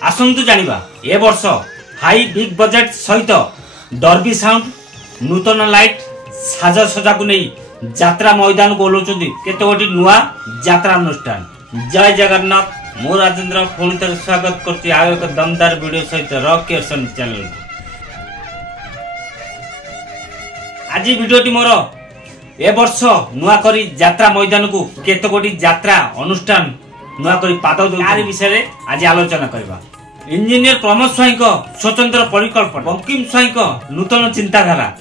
आसंतु जानिबा ए वर्ष high big budget सहित derby sound नूतन light साजसजा को नहीं यात्रा मैदान को ओह्लौचंदी केतोटी नुआ यात्रा अनुष्ठान। जय जगन्नाथ मो राजेंद्र पुणी थे स्वागत करती आयो एक दमदार वीडियो सहित रॉक क्रिएशन चैनल को। आज वीडियोटी मोर ए वर्ष नुआ करी यात्रा मैदान को केतोटी यात्रा अनुष्ठान नुआ करी पाद यार विषय आज आलोचना करबा। इंजीनियर प्रमोद स्वाई स्वतंत्र परिकल्पना, बंकिम स्वाई नूतन चिंताधारा,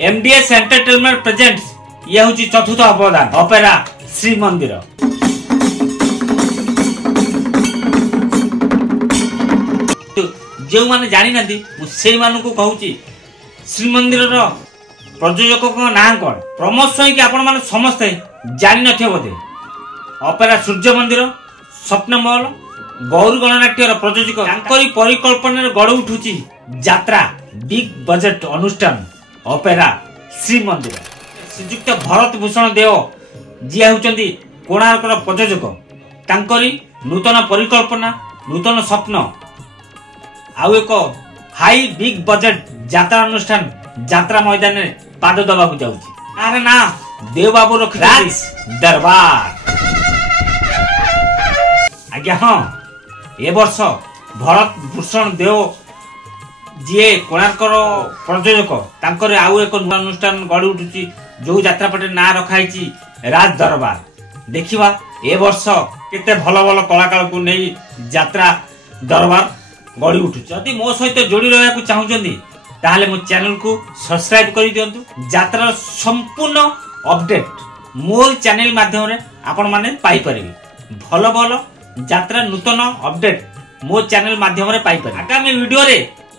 एमडीएस एंटरटेनमेंट प्रेजेंट्स यह हूँ चतुर्थ अवदान ऑपेरा श्रीमंदिर। जो माने जानी ना से कहूँ श्रीमंदिर प्रयोजक ना कौन प्रमोद स्वाई आपण मैंने समस्ते जानी न बोधे। ऑपेरा सूर्य मंदिर, स्वप्नमहल, गौर गणनाट्यर प्रयोजक परिकल्पना गड़ उठुची यात्रा बिग बजेट अनुष्ठान ऑपेरा श्रीमंदिर। श्रीजुक्त भरत भूषण देव जी होती कोणार्कर प्रयोजक, तांकरी नूतन परिकल्पना नूतन स्वप्न आउ एक हाई बिग बजेट यात्रा अनुष्ठान यात्रा मैदान में पाद दबा जाऊँगी। ना देव बाबू रख राज दरबार। आज्ञा हाँ ए वर्ष भरत भूषण देव जी कोणार्कर प्रयोजक तांकर आउ एक नुआ अनुष्ठान गढ़ी उठुची जो यात्रा पटे ना रखाई राज दरबार। देखिबा ए वर्ष केते भल भल कलाकार को नहीं यात्रा दरबार गढ़ी उठुची। जदि मो सहित जोड़ी रहा चाहूँगी ताहले मो चैनल को सब्सक्राइब कर दियंतु। यात्रा संपूर्ण अपडेट मोर चैनल माध्यम रे आपण माने पाई परिबे। भल भल यात्रा नूतन अपडेट मो चैनल माध्यम रे पाई परिबे। आगामी वीडियो रे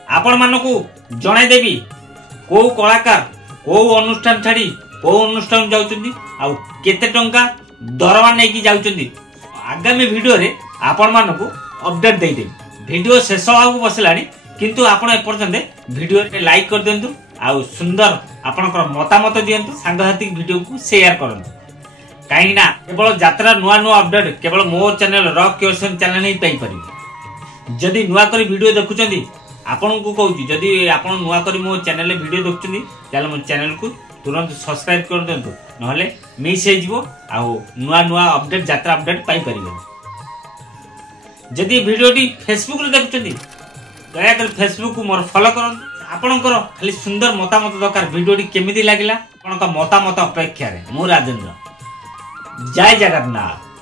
आपण मानकू जणाई देबी को कलाकार को अनुष्ठान छाड़ी को अनुष्ठान जाउचंदी आ केते टंका दरवा नै की जाउचंदी। आगामी वीडियो रे आपण मानकू अपडेट देई देबी। वीडियो शेष आगु बसलानी किंतु आपण ए पर्यंत वीडियो रे लाइक कर देंतु आ सुंदर आपनकर मतामत दियंतु। सांगसाथी वीडियो को शेयर करंतु कहीं ना केवल यात्रा नुआ नुआ अपडेट केवल मो चैनल रॉक क्रिएशन चैनल ही पाई परिबे। जदि नुआ करी वीडियो देखुचंदी आपण को कहूची जदि आपण नुआ करी मो चैनल रे वीडियो देखुचंदी ताले मो चैनल को तुरंत सब्सक्राइब कर देंतु नहले मिस हे जिवो आ नुआ नुआ अपडेट यात्रा अपडेट पाई परिबे। जदि वीडियोटी फेसबुक रे देखुचंदी दया कर फेसबुक को मोर फॉलो करंतु। आपणकर खाली सुंदर मतामत दरकार वीडियोटी केमिति लागिला आपणका मतामत अपेक्षा रे मो राजेंद्र। जय जगन्नाथ।